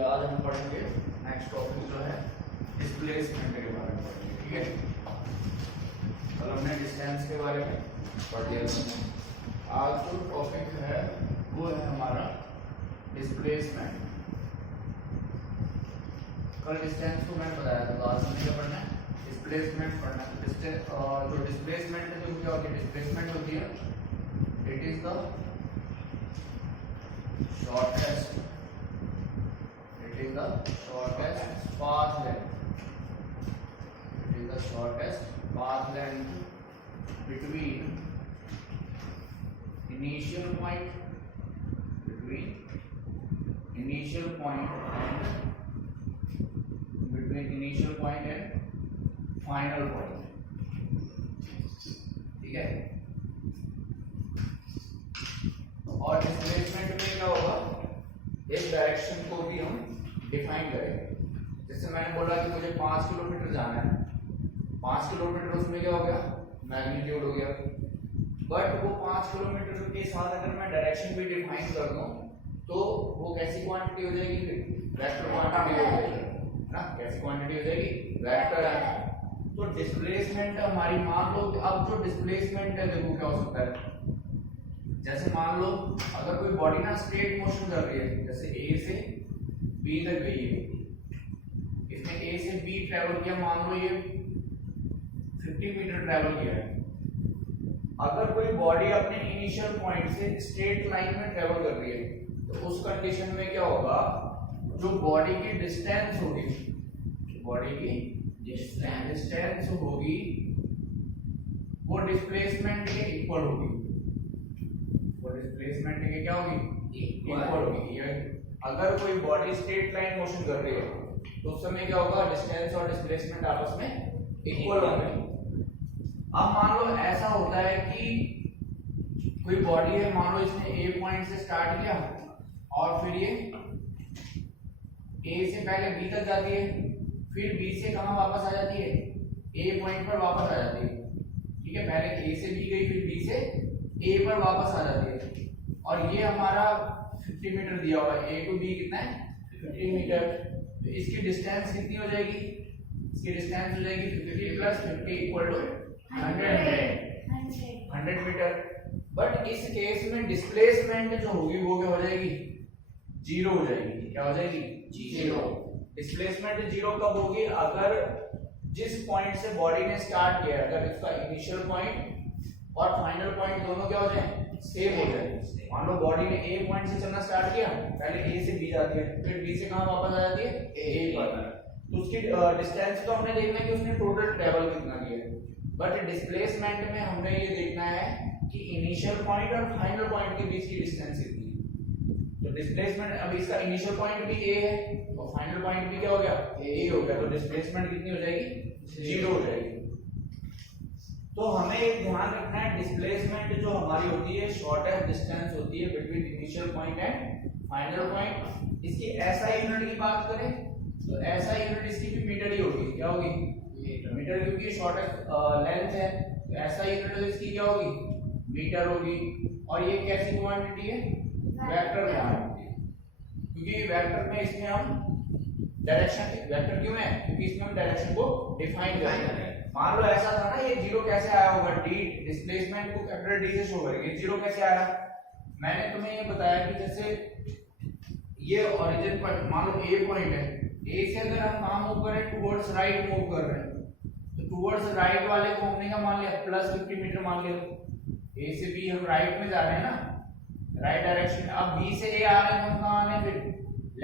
चलिए आज हम पढ़ेंगे नेक्स्ट टॉपिक जो है डिस्प्लेसमेंट के बारे में पढ़ेंगे। ठीक है, कल हमने डिस्टेंस के बारे में पढ़ लिया था। आज जो टॉपिक है वो है हमारा डिस्प्लेसमेंट। कल डिस्टेंस को मैंने बताया था, तो आज हमें क्या पढ़ना है? डिस्प्लेसमेंट पढ़ना है। और जो डिस्प्लेसमेंट है जो क्या होती है? डिस्प्लेसमेंट होती है it is the shortest path length. It is the shortest path length between initial point and final point. ठीक है, और डिस्प्लेसमेंट में क्या होगा? एक डायरेक्शन को भी हम डिफाइन करेंगे। जैसे मैंने बोला कि मुझे 5 किलोमीटर जाना है, 5 किलोमीटर उसमें क्या हो गया? मैग्नीट्यूड हो गया। बट वो 5 किलोमीटर के साथ अगर मैं डायरेक्शन भी डिफाइन कर दूं तो वो कैसी क्वांटिटी हो जाएगी? वेक्टर क्वांटिटी हो जाएगी ना। कैसी क्वांटिटी हो जाएगी? वेक्टर। तो डिस्प्लेसमेंट हमारी, मान लो अब जो डिस्प्लेसमेंट है देखो क्या हो सकता है। जैसे मान लो अगर कोई बॉडी ना स्ट्रेट मोशन कर रही है, जैसे ए से बी तक गई है, इसने ए से बी ट्रेवल किया, मान लो ये 50 मीटर ट्रेवल किया है। अगर कोई बॉडी अपने इनिशियल पॉइंट से स्ट्रेट लाइन में ट्रेवल कर रही है तो उस कंडीशन में क्या होगा? जो बॉडी की डिस्टेंस होगी, बॉडी की डिस्टेंस होगी वो डिस्प्लेसमेंट के इक्वल होगी। डिस्प्लेसमेंट के क्या होगी? इक्वल होगी। अगर कोई बॉडी स्ट्रेट लाइन मोशन कर रही है तो उस समय क्या होगा? डिस्टेंस और डिस्प्लेसमेंट आपस में इक्वल होंगे। अब मान लो ऐसा होता है कि कोई बॉडी है, मान लो इसने ए पॉइंट से स्टार्ट किया और फिर ये ए से पहले बी तक जाती है, फिर बी से कहां वापस आ जाती है? ए पॉइंट पर वापस आ जाती है। ठीक है, पहले ए से बी गई, फिर बी से ए पर वापस आ जाती है। और ये हमारा 50 मीटर दिया हुआ है, ए टू बी कितना है? 50 मीटर। तो इसकी डिस्टेंस कितनी हो जाएगी? इसकी डिस्टेंस हो जाएगी 50 plus 50 equal to 100 meter. But इस केस में डिस्प्लेसमेंट जो होगी वो क्या हो जाएगी? जीरो हो जाएगी। क्या हो जाएगी? जीरो। डिस्प्लेसमेंट जीरो कब होगी? अगर जिस पॉइंट से बॉडी ने स्टार्ट किया, अगर इसका इनिशियल पॉइंट और फाइनल पॉइंट दोनों क्या हो जाए? सेम हो जाए। मान लो बॉडी ने ए पॉइंट से चलना स्टार्ट किया, पहले ए से बी जाती है, फिर बी से कहां वापस आ जाती है? ए पर। तो उसकी डिस्टेंस तो हमने देखना है कि उसने टोटल ट्रेवल कितना किया है। बट डिस्प्लेसमेंट में हमने ये देखना है कि इनिशियल पॉइंट और फाइनल पॉइंट के बीच की डिस्टेंस कितनी है। तो डिस्प्लेसमेंट, अब इसका इनिशियल पॉइंट भी ए है और फाइनल पॉइंट भी क्या हो गया? ए हो गया। तो डिस्प्लेसमेंट कितनी हो जाएगी? जीरो हो जाएगी। तो हमें एक ध्यान रखना है, डिस्प्लेसमेंट जो हमारी होती है शॉर्टेस्ट डिस्टेंस होती है between initial point and final point. इसकी एसआई यूनिट की बात करें तो एसआई यूनिट इसकी भी मीटर ही होगी। क्या होगी? मीटर, क्योंकि शॉर्टेस्ट लेंथ है तो एसआई यूनिट इसकी क्या होगी? मीटर होगी। और ये कैसी क्वांटिटी है? Vector quantity. क्योंकि वेक्टर में इसमें हम डायरेक्शन, वेक्टर क्यों है? क्योंकि इसमें हम डायरेक्शन को डिफाइन करेंगे। मान लो ऐसा था ना, ये जीरो कैसे आया होगा? डी डिस्प्लेसमेंट को कैपिटल डी से शो करेंगे। जीरो कैसे आया? मैंने तुम्हें ये बताया कि जैसे ये ओरिजिन पर मान लो ए पॉइंट है, ए से अगर हम कहां मूव कर रहे हैं? टुवर्ड्स राइट मूव कर रहे हैं, तो टुवर्ड्स राइट वाले को हमने क्या मान लिया? प्लस 50 मीटर मान लिया। ए से बी हम राइट में जा रहे हैं ना, राइट डायरेक्शन में। अब बी से ए आ रहे हैं, हम कहां आ रहे हैं? फिर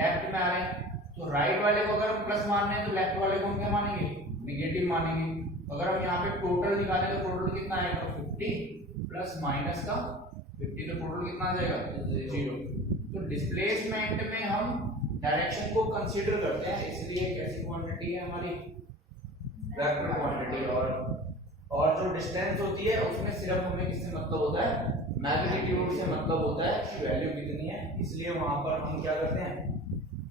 लेफ्ट में आ रहे हैं। तो राइट वाले को अगर हम प्लस मान रहे हैं तो लेफ्ट वाले को हम क्या मानेंगे? नेगेटिव मानेंगे। अगर हम यहाँ पे टोटल निकालें तो टोटल कितना आएगा? 50 प्लस माइनस का 50, तो टोटल कितना आ जाएगा? जीरो। तो डिस्प्लेसमेंट में हम डायरेक्शन को कंसीडर करते हैं, इसलिए कैसी क्वांटिटी है हमारी? Vector quantity. और जो डिस्टेंस होती है उसमें सिर्फ हमें किससे मतलब होता है? मैग्नीट्यूड से मतलब होता है कि वैल्यू कितनी है, इसलिए वहां पर हम क्या करते हैं?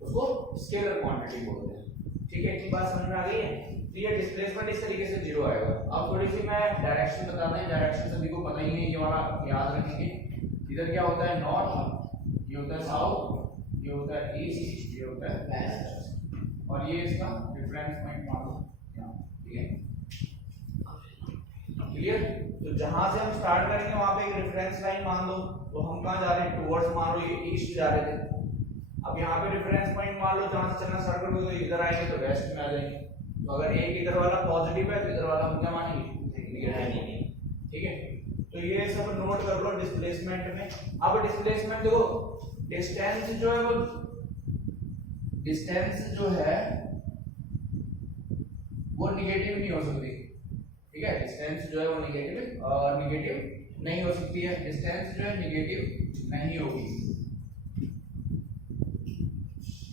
उसको स्केलर क्वांटिटी बोलते हैं। ठीक है, इतनी बात समझ में आ गई है? तो ये डिस्प्लेसमेंट इस तरीके से जीरो आएगा। अब थोड़ी सी मैं डायरेक्शन बता दें, डायरेक्शन सभी को पता ही है, ये वाला याद रखेंगे। इधर क्या होता है? नॉर्थ, ये होता है साउथ, ये होता है ईस्ट, ये होता है वेस्ट, और ये इसका रेफरेंस पॉइंट मान लो यहाँ, ठीक है, क्लियर। तो जहां से हम स्टार्ट करेंगे वहां पे एक रेफरेंस लाइन मान लो, तो हम कहां जा रहे हैं, टुवर्ड्स, मान लो ये ईस्ट जा रहे थे, अब यहाँ पे रेफरेंस पॉइंट मान लो जहां से चलना सर्कल को, तो इधर आएंगे तो वेस्ट में आ जाएंगे। तो अगर एक इधर वाला पॉजिटिव है तो इधर वाला हम क्या मानेंगे, नेगेटिव, ठीक है। तो ये सब नोट कर लो डिस्प्लेसमेंट में। अब डिस्प्लेसमेंट देखो, डिस्टेंस जो है वो, डिस्टेंस जो है वो निगेटिव नहीं हो सकती, ठीक है, डिस्टेंस जो है वो निगेटिव नहीं हो सकती है, डिस्टेंस जो है निगेटिव नहीं होगी,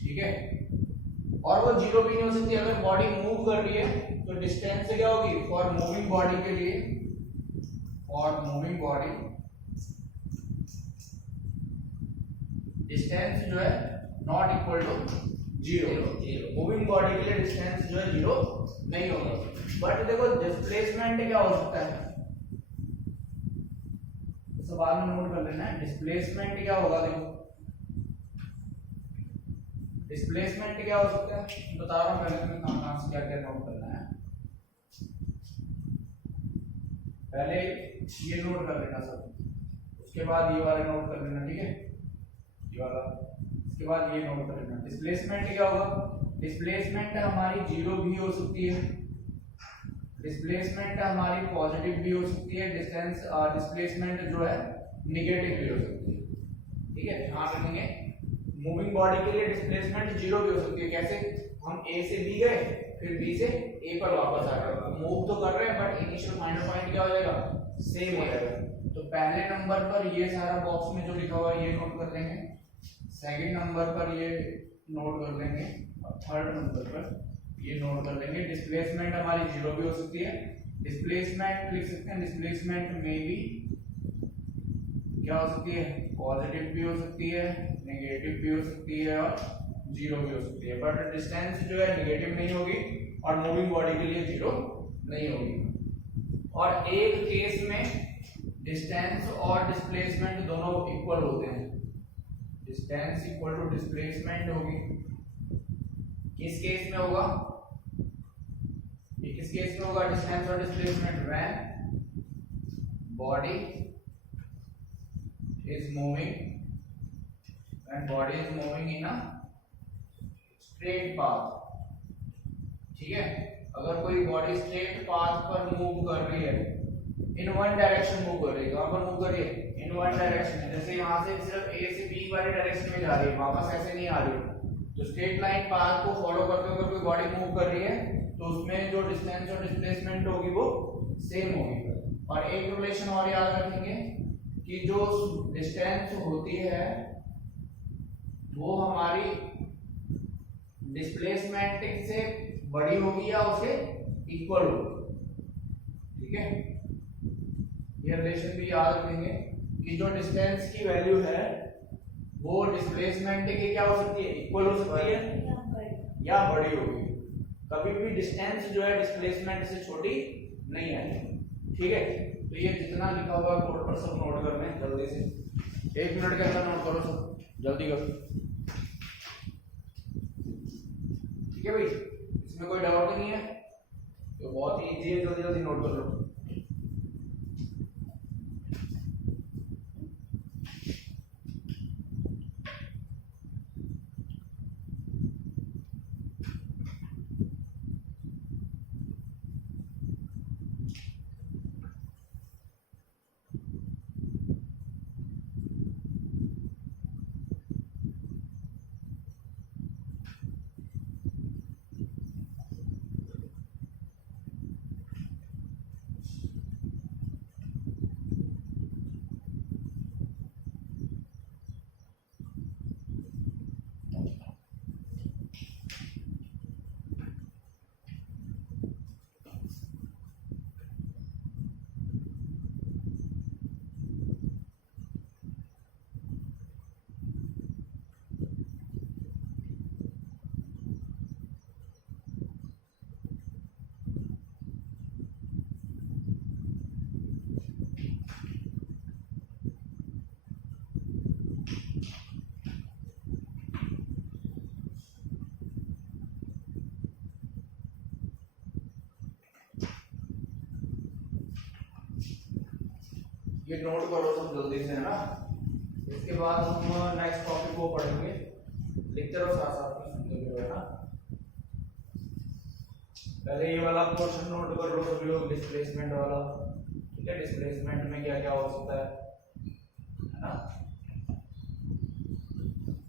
ठीक है। और वो जीरो भी नहीं हो सकती। अगर बॉडी मूव कर रही है तो डिस्टेंस क्या होगी, फॉर मूविंग बॉडी के लिए, फॉर मूविंग बॉडी डिस्टेंस जो है not equal to zero, moving body के लिए डिस्टेंस जो है जीरो नहीं होगा। बट देखो डिस्प्लेसमेंट क्या हो सकता है, सवाल में नोट कर लेना है, डिस्प्लेसमेंट क्या होगा, देखो डिस्प्लेसमेंट क्या हो सकता है बता रहा हूं, पहले तुम्हें कहां से क्या क्या नोट करना है, पहले ये नोट कर लेना सब, उसके बाद ये वाला नोट कर लेना, ठीक है, ये वाला, इसके बाद ये नोट कर लेना। डिस्प्लेसमेंट क्या होगा, डिस्प्लेसमेंट हमारी जीरो भी हो सकती है, डिस्प्लेसमेंट हमारी पॉजिटिव भी हो सकती है, डिस्टेंस डिस्प्लेसमेंट जो है निगेटिव भी हो सकती है, ठीक है। ध्यान रखेंगे मूविंग बॉडी के लिए डिस्प्लेसमेंट जीरो भी हो सकती है। कैसे, हम ए से बी गए, फिर बी से ए पर वापस आ गए, मूव तो कर रहे हैं बट इनिशियल फाइनल पॉइंट क्या हो जाएगा, सेम हो जाएगा। तो पहले नंबर पर ये सारा बॉक्स में जो लिखा हुआ है ये नोट कर लेंगे, सेकंड नंबर पर ये नोट कर लेंगे, और थर्ड नंबर पर ये नोट कर लेंगे। डिस्प्लेसमेंट हमारी जीरो भी हो सकती है, डिस्प्लेसमेंट लिख सकते हैं, डिस्प्लेसमेंट में भी क्या हो सकती है, पॉजिटिव भी हो सकती है, नेगेटिव भी हो सकती है, और जीरो भी हो सकती है। बट डिस्टेंस जो है नेगेटिव नहीं होगी और मूविंग बॉडी के लिए जीरो नहीं होगी। और एक केस में डिस्टेंस और डिस्प्लेसमेंट दोनों इक्वल होते हैं, डिस्टेंस इक्वल टू डिस्प्लेसमेंट होगी। किस केस में होगा, ये किस केस में होगा, डिस्टेंस और displacement, when body is moving, when body is moving in a straight path, ठीक है। अगर कोई बॉडी स्ट्रेट पाथ पर मूव कर रही है, इन वन डायरेक्शन मूव कर रही है, कहां पर मूव कर रही है, इन वन डायरेक्शन, जैसे यहां से सिर्फ ए से बी वाले डायरेक्शन में जा रही है, वापस ऐसे नहीं आ रही है, तो स्ट्रेट लाइन पाथ को फॉलो करते हुए अगर कोई बॉडी मूव कर रही है तो उसमें जो डिस्टेंस और डिस्प्लेसमेंट होगी वो सेम होगी। और एक रिलेशन और याद रखेंगे कि जो डिस्टेंस होती है वो हमारी डिस्प्लेसमेंट से बड़ी होगी या उसे इक्वल होगी, ठीक है। ये रिलेशन भी याद रखेंगे कि जो डिस्टेंस की वैल्यू है वो डिस्प्लेसमेंट के क्या हो सकती है, इक्वल हो सकती है या बड़ी होगी। कभी भी डिस्टेंस जो है डिस्प्लेसमेंट से छोटी नहीं आएगी, ठीक है। तो ये जितना लिखा हुआ है बोर्ड पर सब नोट कर लें जल्दी से, 1 मिनट के अंदर नोट करो सब, जल्दी करो, ठीक है भाई। इसमें कोई डाउट नहीं है, तो बहुत ही इजी है, जल्दी जल्दी नोट कर लो। ये नोट करो सब जल्दी से, है ना। इसके बाद हम नेक्स्ट टॉपिक को पढ़ेंगे, लिखते रहो साथ साथ में, सुनते हुए, है ना। पहले ये वाला पोर्शन नोट कर लो सभी लोग, डिस्प्लेसमेंट वाला, ठीक है। डिस्प्लेसमेंट में क्या क्या हो सकता है ना,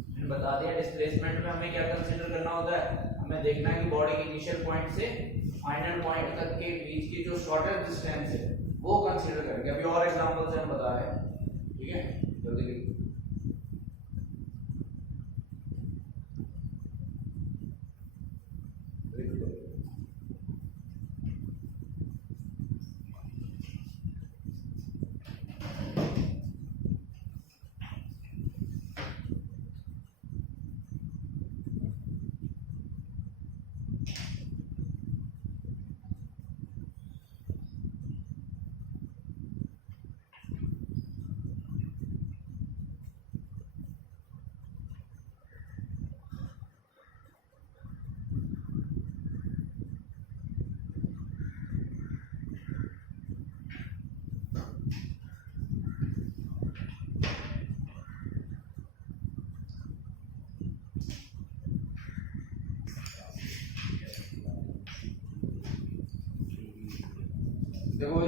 मैंने बता दिया। डिस्प्लेसमेंट में हमें क्या कंसीडर करना होता है, हमें देखना है कि बॉडी के इनिशियल पॉइंट से फाइनल पॉइंट तक के बीच की जो शॉर्टेस्ट डिस्टेंस है वो कंसीडर करेंगे। अभी और एग्जांपल से हम बता रहे हैं, ठीक है। जल्दी लिखो।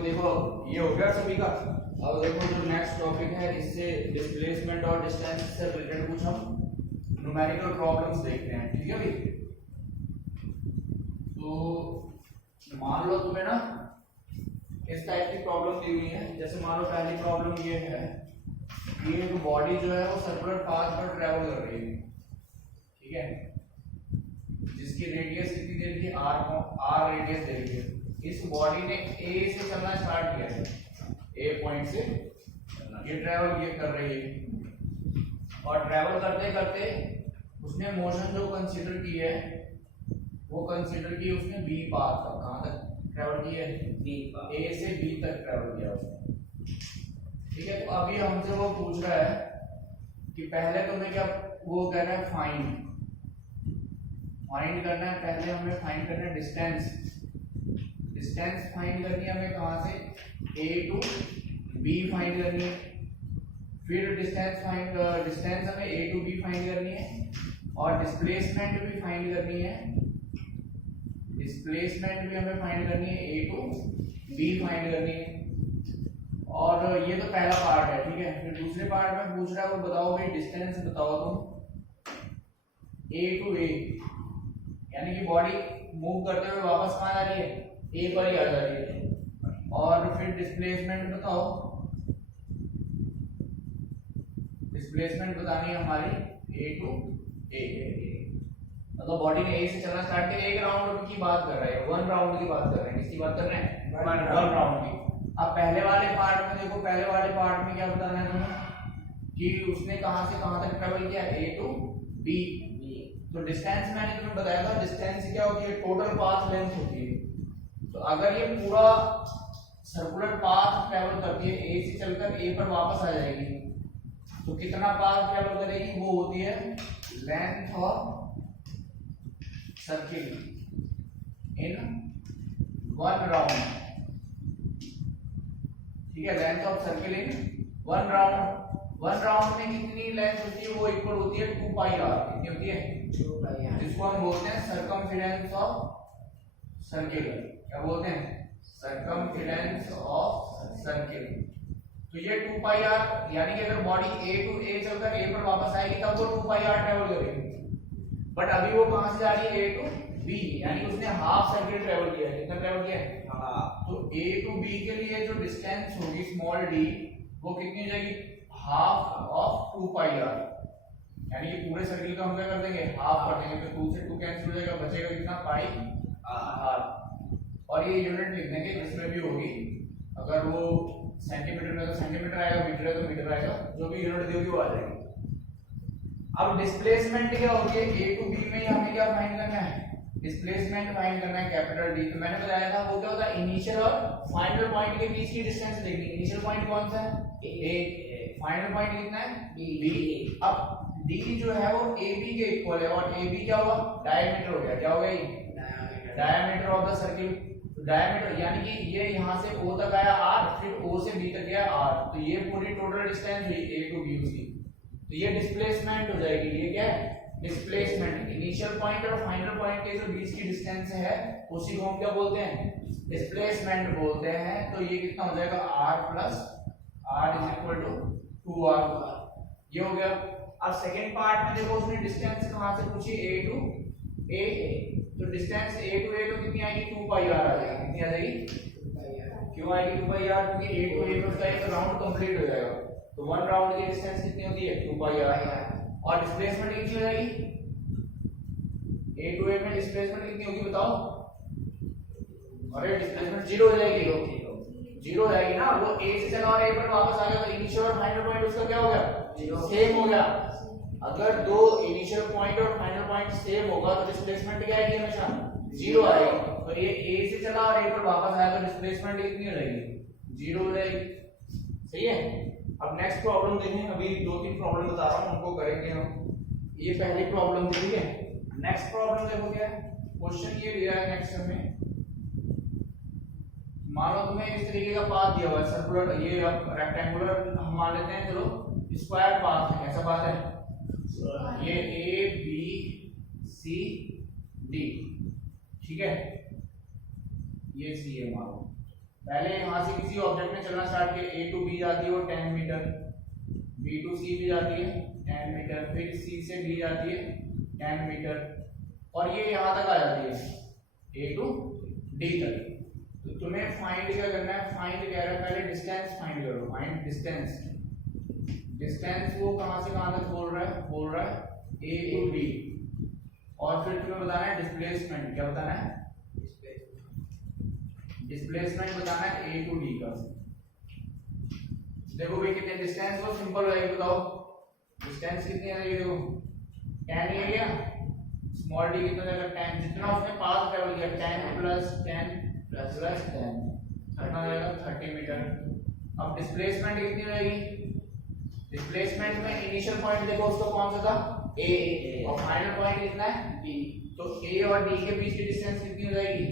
देखो ये हो गया सभी का। अब देखो जो नेक्स्ट टॉपिक है, इससे डिस्प्लेसमेंट और डिस्टेंस से रिलेटेड कुछ हम न्यूमेरिकल प्रॉब्लम्स देखते हैं, ठीक है भाई। तो मान लो तुम्हें ना इस टाइप की प्रॉब्लम दी हुई है। जैसे मान लो पहली प्रॉब्लम ये है कि एक बॉडी जो है वो सर्कुलर पाथ पर ट्रेवल कर रही है, ठीक है, जिसकी रेडियस कितनी दे रही है, आर रेडियस दे रही है। इस बॉडी ने ए से चलना स्टार्ट किया है, ए पॉइंट से ये ट्रेवल ये कर रही है, और ट्रेवल करते करते उसने मोशन जो कंसीडर की है वो कंसीडर की उसने बी पाथ तक, कहां तक ट्रेवल की है, बी पाथ, ए से बी तक ट्रेवल किया उसने, ठीक है। तो अभी हमसे वो पूछ रहा है कि पहले तुम्हें क्या वो कह रहा है, फाइंड करना है। पहले हमें फाइंड करना है डिस्टेंस फाइंड करनी है हमें, कहां से, ए टू बी फाइंड करनी है। फिर डिस्टेंस हमें ए टू बी फाइंड करनी है, और डिस्प्लेसमेंट भी फाइंड करनी है। डिस्प्लेसमेंट भी हमें फाइंड करनी है, ए टू बी फाइंड करनी है। और ये तो पहला पार्ट है, ठीक है। फिर दूसरे पार्ट में पूछ रहा है, वो बताओ भाई डिस्टेंस बताओ तुम ए टू ए, यानी कि बॉडी मूव करते हुए वापस कहां जा रही है, ए पर ही आ जा रही है। और फिर डिस्प्लेसमेंट बताओ, डिस्प्लेसमेंट बतानी है हमारी ए टू ए, मतलब बॉडी ने ए से चलना स्टार्ट किया, एक राउंड की बात कर रहे हैं, 1 राउंड की बात कर रहे हैं। किसकी बात कर रहे हैं, 1 राउंड की। अब पहले वाले पार्ट में देखो, पहले वाले पार्ट में क्या बताना है तुम्हें कि उसने कहां से कहां तक ट्रेवल किया, ए टू बी। तो डिस्टेंस मैंने तुम्हें बताया था, डिस्टेंस क्या होती है, टोटल पाथ लेंथ होती है। तो अगर ये पूरा सर्कुलर पाथ ट्रेवल करती है, ए से चलकर ए पर वापस आ जाएगी, तो कितना पाथ ट्रेवल करेगी, वो होती है length of circle in 1 round, ठीक है। Length of circle in 1 round. 1 round में कितनी लेंथ होती है, वो इक्वल होती है 2 पाई आर। कितनी होती है, 2 पाई आर, जिसको हम बोलते हैं सर्कमफेरेंस ऑफ सर्किल। क्या बोलते हैं, सर्कमफेरेंस ऑफ सर्किल। तो ये 2 पाई आर, यानी कि अगर बॉडी ए टू ए चलकर ए पर वापस आएगी तब वो 2 पाई आर ट्रेवल करेगी। बट अभी वो कहां से जा रही है, ए टू बी, यानी उसने हाफ सर्किल ट्रेवल किया है। कितना ट्रेवल किया है, हाफ। तो ए टू बी के लिए जो डिस्टेंस होगी स्मॉल डी, वो कितनी हो जाएगी, हाफ ऑफ 2 पाई आर। यानी कि पूरे सर्किल का हम क्या कर देंगे, हाफ कर देंगे। तो 2 से 2 कैंसिल हो जाएगा, बचेगा कितना, पाई आर। और ये यूनिट लिख देंगे जिसमें भी होगी, अगर वो सेंटीमीटर में तो सेंटीमीटर आएगा, मीटर है तो मीटर आएगा, जो भी यूनिट दी होगी वो आ जाएगी। अब डिस्प्लेसमेंट क्या होती है, ए टू बी में हमें क्या फाइंड करना है, डिस्प्लेसमेंट फाइंड करना है, कैपिटल डी। तो मैंने बताया था वो क्या होता है, इनिशियल और फाइनल पॉइंट के बीच की डिस्टेंस देखनी। इनिशियल पॉइंट कौन सा है, ए, फाइनल पॉइंट कितना है, बी। अब डी जो है वो ए बी के इक्वल है, और ए बी क्या हुआ, डायमीटर हो गया। क्या हो गया, diameter of the circle. Diameter यानी कि ये यहाँ से O तक आया R, फिर O से B तक गया R, तो ये पूरी टोटल डिस्टेंस हुई A टू B उसकी, तो ये डिस्प्लेसमेंट हो जाएगी। ये क्या है? डिस्प्लेसमेंट। इनिशियल पॉइंट और फाइनल पॉइंट के जो बीच की डिस्टेंस है उसी को हम क्या बोलते हैं? डिस्प्लेसमेंट बोलते हैं। तो ये कितना हो जाएगा? R plus R is equal to 2R। ये हो गया। अब सेकेंड पार्ट में देखो उसने डिस्टेंस कहाँ से पूछी? A टू A, तो डिस्टेंस A टू A तो कितनी आएगी? 2 पाई R आ जाएगी। कितनी आ जाएगी? क्यों आएगी 2 पाई R? क्योंकि A टू A उसका एक राउंड कंप्लीट हो जाएगा, तो वन राउंड की डिस्टेंस कितनी होती है? 2 पाई R। और डिस्प्लेसमेंट कितनी हो जाएगी? A टू A में डिस्प्लेसमेंट कितनी होगी बताओ? अरे डिस्प्लेसमेंट 0 हो जाएगी। 0 हो जाएगी ना, वो A से चला और A पर वापस आ गया, तो इनिशियल और फाइनल पॉइंट उसका क्या हो गया? सेम हो गया। अगर दो इनिशियल पॉइंट और फाइनल पॉइंट सेम होगा तो डिस्प्लेसमेंट क्या आएगी? हमेशा 0 आएगी। तो ये A से चला और A पर वापस आया तो डिस्प्लेसमेंट कितनी हो जाएगी? 0 हो जाएगी। सही है। अब नेक्स्ट प्रॉब्लम देखें। अभी 2-3 प्रॉब्लम बता रहा हूं, उनको करेंगे हम। ये पहली प्रॉब्लम थी, ठीक है। नेक्स्ट प्रॉब्लम देखो क्या है। क्वेश्चन ये दिया है नेक्स्ट में, मान लो तुम्हें इस तरीके का पाथ दिया हुआ है, सर्कुलर, ये अब रेक्टेंगुलर हम मान लेते हैं, चलो स्क्वायर पाथ है। कैसा पाथ है? ये A B C D, ठीक है। ये C है मान लो। पहले यहां से किसी ऑब्जेक्ट में चलना स्टार्ट किया, A टू B जाती है वो 10 मीटर, B टू C भी जाती है 10 मीटर, फिर C से B जाती है 10 मीटर, और ये यहां तक आ जाती है A टू D तक। तो तुम्हें फाइंड क्या करना है? फाइंड कह रहा है पहले डिस्टेंस फाइंड करो। Find distance. डिस्टेंस वो कहां से कहां तक बोल रहा है A टू B, और फिर तुम्हें बताना है डिस्प्लेसमेंट। क्या बताना है? डिस्प्लेसमेंट बताना है A टू D का। देखो भाई कितने डिस्टेंस को सिंपल रहेगी, बताओ डिस्टेंस कितनी आ रही है? देखो 10 ही है, स्मॉल d कितना जाएगा? 10। जितना उसने पाथ ट्रेवल किया 10 प्लस 10 प्लस 10 कितना जाएगा? 30 मीटर। अब डिस्प्लेसमेंट कितनी रहेगी? डिस्प्लेसमेंट में इनिशियल पॉइंट देखो उसका कौन सा था? A, और फाइनल पॉइंट कितना है? B। तो A और D के बीच की डिस्टेंस कितनी हो जाएगी?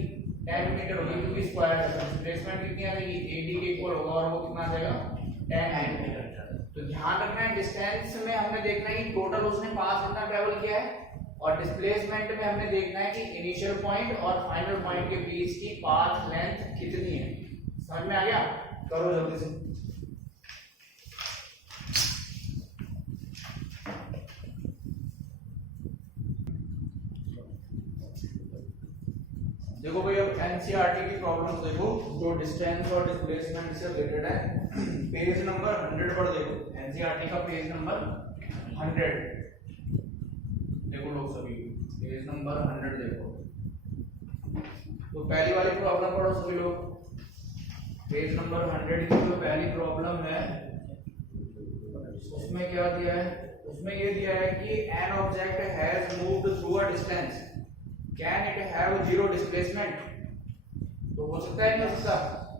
10 मीटर होगी, क्योंकि स्क्वायर है। डिस्प्लेसमेंट कितनी आ जाएगी? AD के इक्वल होगा, और वो कितना आ जाएगा? 10 मीटर। तो ध्यान रखना है डिस्टेंस में हमने देखना है कि टोटल उसने पाथ कितना ट्रेवल किया है, और डिस्प्लेसमेंट में हमने देखना है कि इनिशियल पॉइंट और फाइनल पॉइंट के बीच की पाथ लेंथ कितनी है। समझ में आ गया? करो जल्दी से। देखो भाई अब एनसीईआरटी की प्रॉब्लम देखो जो डिस्टेंस और डिस्प्लेसमेंट से रिलेटेड है। पेज नंबर 100 पर देखो, एनसीईआरटी का पेज नंबर 100 देखो लोग सभी, पेज नंबर 100 देखो। तो पहली वाली प्रॉब्लम पढ़ो सभी लोग। पेज नंबर 100 की जो पहली प्रॉब्लम है उसमें क्या दिया है? उसमें ये दिया है कि an object has moved through a distance, can it have zero displacement? तो हो सकता है नहीं हो सकता?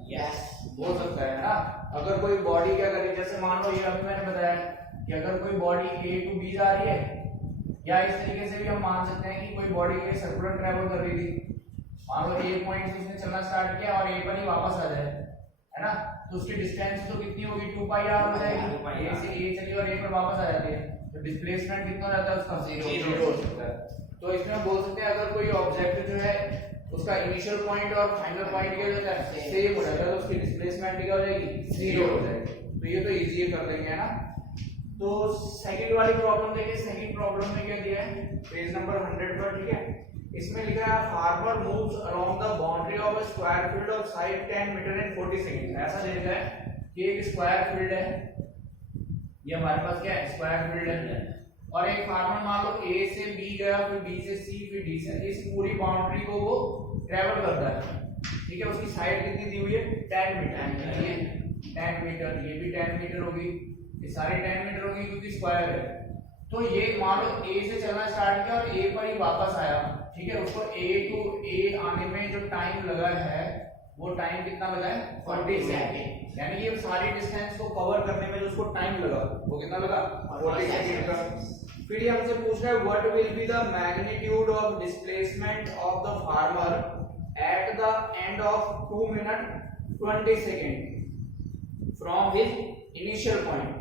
यस, हो सकता है ना। अगर कोई बॉडी क्या करे, जैसे मान लो ये अभी मैंने बताया कि अगर कोई बॉडी A टू B जा रही है, या इस तरीके से भी हम मान सकते हैं कि कोई बॉडी A सर्कुलर ट्रैवल कर रही थी, मान लो A पॉइंट से उसने चलना स्टार्ट किया और A पर ही वापस आ जाए, है ना, तो उसकी डिस्टेंस तो कितनी होगी? 2 पाई r हो जाएगी। A से A चली और A पर वापस आ जाती है, तो डिस्प्लेसमेंट कितना हो जाता है उसका? 0 हो सकता है। तो इसमें बोल सकते हैं अगर कोई ऑब्जेक्ट जो है उसका इनिशियल पॉइंट और फाइनल पॉइंट क्या हो जाता है? सेम हो जाता है, तो उसकी डिस्प्लेसमेंट क्या हो जाएगी? 0 हो जाएगी। तो ये तो इजी कर देंगे, है ना। तो सेकंड वाली प्रॉब्लम देखिए। सेकंड प्रॉब्लम में क्या दिया है? पेज नंबर 100 पर, ठीक है। इसमें लिखा है farmer moves along the boundary of a square field of side 10 meter in 40 second. ऐसा दे दिया है कि एक स्क्वायर फील्ड है, ये हमारे पास क्या है? स्क्वायर फील्ड है, और एक फार्मर मान लो A से B गया, फिर B से C, फिर D से, इस पूरी बाउंड्री को वो ट्रेवल करता है, ठीक है। उसकी साइड कितनी दी हुई है? 10 मीटर। ये 10 मीटर, ये भी 10 मीटर होगी, ये सारी 10 मीटर होगी क्योंकि स्क्वायर है। तो ये मान लो A से चलना स्टार्ट किया और A पर ही वापस आया, ठीक है। उसको A टू A आने में जो टाइम लगा है वो टाइम कितना लगा है? 40 सेकंड। यानी ये सारी डिस्टेंस को कवर करने में जो उसको टाइम लगा वो कितना लगा? 40 सेकंड का। फिर हमसे पूछ रहा है what will be the magnitude of displacement of the farmer at the end of 2 minutes 20 seconds from his initial point।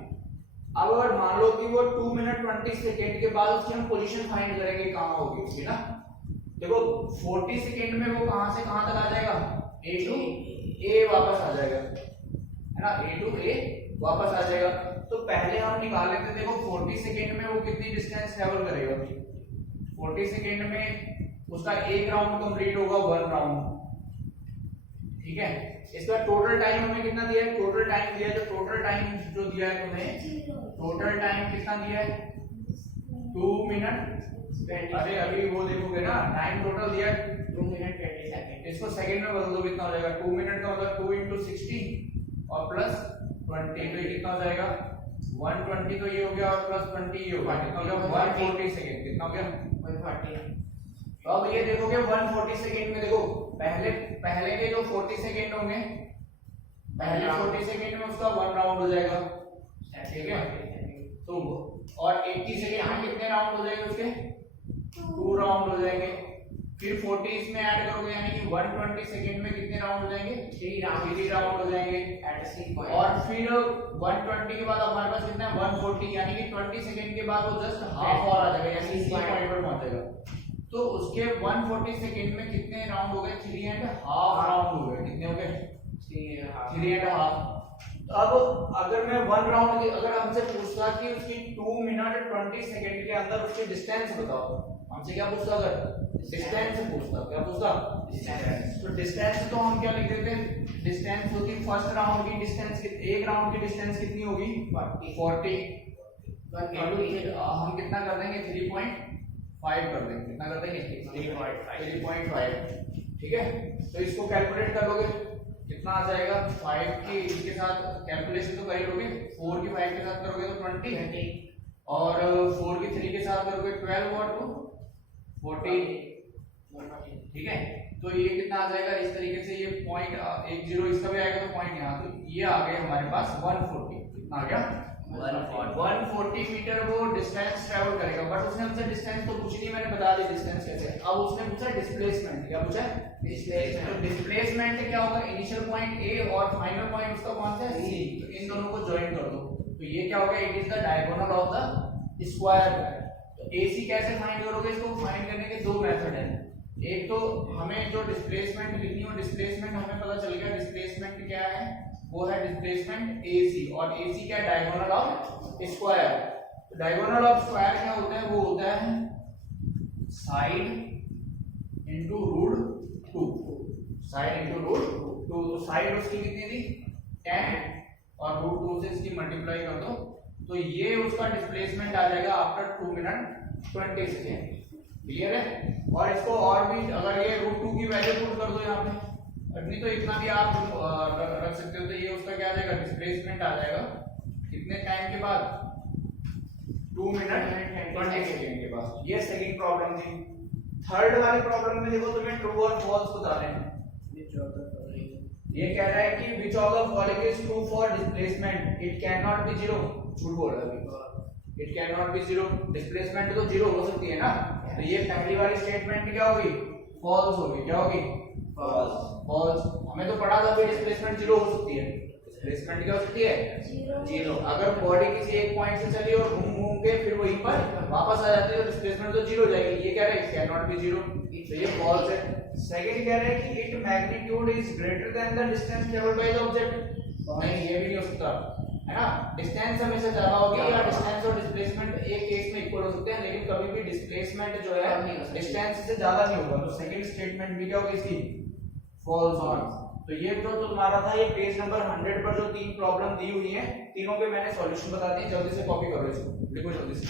अब अगर मान लो कि वो 2 मिनट 20 सेकेंड के बाद उसकी हम पोजीशन फाइंड करेंगे कहाँ होगी उसकी ना, देखो 40 सेकेंड में वो कहाँ से कहाँ तक आ जाएगा, A to A वापस आ जाएगा, है ना, A to A वापस आ जाएगा। तो पहले हम निकाल लेते हैं, देखो 40 सेकेंड में वो कितनी डिस्टेंस ट्रेवल करेगा, 40 सेकेंड में उसका एक राउंड कंप्लीट होगा 1 राउंड, ठीक है। इसका टोटल टाइम हमें कितना दिया है, टोटल टाइम दिया है, जो टोटल टाइम जो दिया है तुम्हें, टोटल टाइम कितना दिया है 2 मिनट, अरे अभी वो देखोगे ना, टाइम टोटल दिया है 2 मिनट 20 सेकंड, इसको सेकंड में बदल दो कितना हो जाएगा, 2 मिनट का मतलब 2 into 60 और प्लस 20, तो ये कितना हो जाएगा 120, तो ये हो गया और प्लस 20 ये होगा, कितना हो गया 140 सेकंड, कितना हो गया 140। तो अब ये देखोगे 140 सेकंड में, देखो पहले के जो 40 सेकंड होंगे, पहले 40 सेकंड में उसका 1 राउंड हो जाएगा, ठीक है। तो और 80 सेकंड में कितने राउंड हो जाएंगे उसके, 2 राउंड हो जाएंगे। फिर 40 इसमें ऐड करोगे यानी कि 120 सेकंड में कितने राउंड हो जाएंगे, 3 राउंड हो जाएंगे एट सी पॉइंट। और फिर 120 के बाद हमारे पास कितना है 140, यानी कि 20 सेकंड के बाद वो जस्ट हाफ और आ जाएगा, यानी सी पॉइंट पर पहुंच जाएगा। तो उसके 140 सेकंड में कितने राउंड हो गए, 3.5 राउंड हो गए, कितने हो गए 3.5। तो अब अगर मैं 1 राउंड की, अगर हमसे पूछता कि उसकी 2 मिनट 20 सेकंड के अंदर उसकी डिस्टेंस बताओ, हमसे क्या पूछता, अगर डिस्टेंस पूछता, क्या पूछता डिस्टेंस, तो डिस्टेंस तो हम क्या लिख देते हैं, डिस्टेंस होती फर्स्ट राउंड की डिस्टेंस, एक राउंड की डिस्टेंस कितनी होगी 40, हम कितना कर देंगे 3.5 कर देंगे, कितना कर देंगे 3.5, ठीक है। तो इसको कैलकुलेट कर लोगे कितना आ जाएगा, 5 की इसके साथ कैलकुलेशन तो कर ही लोगे, 4 की 5 के साथ करोगे तो 20 और 4 की 3 के साथ करोगे 12 और 2 40, ठीक है। तो ये कितना आ जाएगा, इस तरीके से ये पॉइंट 10 इसका भी आएगा तो पॉइंट यहाँ, तो ये आ गया हमारे पास 140, कितना आ गया 140 मीटर वो डिस्टेंस ट्रैवल करेगा। बट उसने हमसे डिस्टेंस तो पूछी नहीं, मैंने बता दी डिस्टेंस कैसे। अब उसने पूछा डिस्प्लेसमेंट, क्या पूछा डिस्प्लेसमेंट। तो डिस्प्लेसमेंट क्या होगा, इनिशियल पॉइंट ए और फाइनल पॉइंट उसका कौन सा है सी, तो इन दोनों को ज्वाइन कर दो, तो ये क्या होगा, it is the diagonal of the square. तो एसी कैसे फाइंड करोगे, इसको फाइंड करने के 2 मेथड हैं। एक तो हमें जो डिस्प्लेसमेंट लिखनी हो, डिस्प्लेसमेंट हमें पता चल गया डिस्प्लेसमेंट क्या है, वो है डिस्प्लेसमेंट AC, और AC क्या डायगोनल ऑफ स्क्वायर। तो डायगोनल ऑफ स्क्वायर क्या होता है, वो होता है side into root 2, side into root 2। तो साइड उसकी कितनी थी 10 और रूट 2 से इसकी मल्टीप्लाई कर दो, तो ये उसका डिस्प्लेसमेंट आ जाएगा आफ्टर 2 मिनट 20 सेकेंड, क्लियर है। और इसको और भी, अगर ये रूट 2 की वैल्यू पुट कर दो यहाँ पे, नहीं तो इतना भी आप रख सकते हो, तो ये उसका क्या आ जाएगा डिस्प्लेसमेंट आ जाएगा कितने टाइम के बाद 2 मिनट 20 सेकेंड के बाद। ये सेकंड प्रॉब्लम थी। थर्ड वाली प्रॉब्लम में देखो तुम्हें ट्रू और फॉल्स बता रहे हैं। ये कह रहा है कि which of the following is true for displacement, it can not be zero, झूठ बोल रहा है, it can not be zero, displacement तो जीरो हो सकती है ना। तो ये पहली वाली स्टेटमेंट क्या होगी, फॉल्स होगी, क्या होगी फॉल्स। हमें तो पढ़ा था डिस्प्लेसमेंट जीरो हो सकती है, डिस्प्लेसमेंट क्या हो सकती है जीरो। अगर बॉडी किसी एक पॉइंट से चली और घूम घूम के फिर वहीं पर वापस आ जाती है तो डिस्प्लेसमेंट तो जीरो हो जाएगी। ये कह रहे हैं कैन नॉट बी जीरो, तो ये फॉल्स है। सेकंड कह रहे हैं कि it magnitude is greater than the distance travelled by the object, नहीं ये भी नहीं हो सकता, है ना। डिस्टेंस हमेशा ज्यादा होगी या डिस्टेंस और डिस्प्लेसमेंट एक केस में इक्वल हो सकते हैं, लेकिन कभी भी डिस्प्लेसमेंट जो है डिस्टेंस से ज्यादा नहीं होगा। तो सेकंड स्टेटमेंट भी क्या होगी इसकी फॉल्स होगी। तो ये जो तुम्हारा था, ये पेज नंबर 100 पर जो 3 प्रॉब्लम दी हुई है, तीनों के मैंने सॉल्यूशन बता दिए। जल्दी से कॉपी करो इसको, लिखो जल्दी से।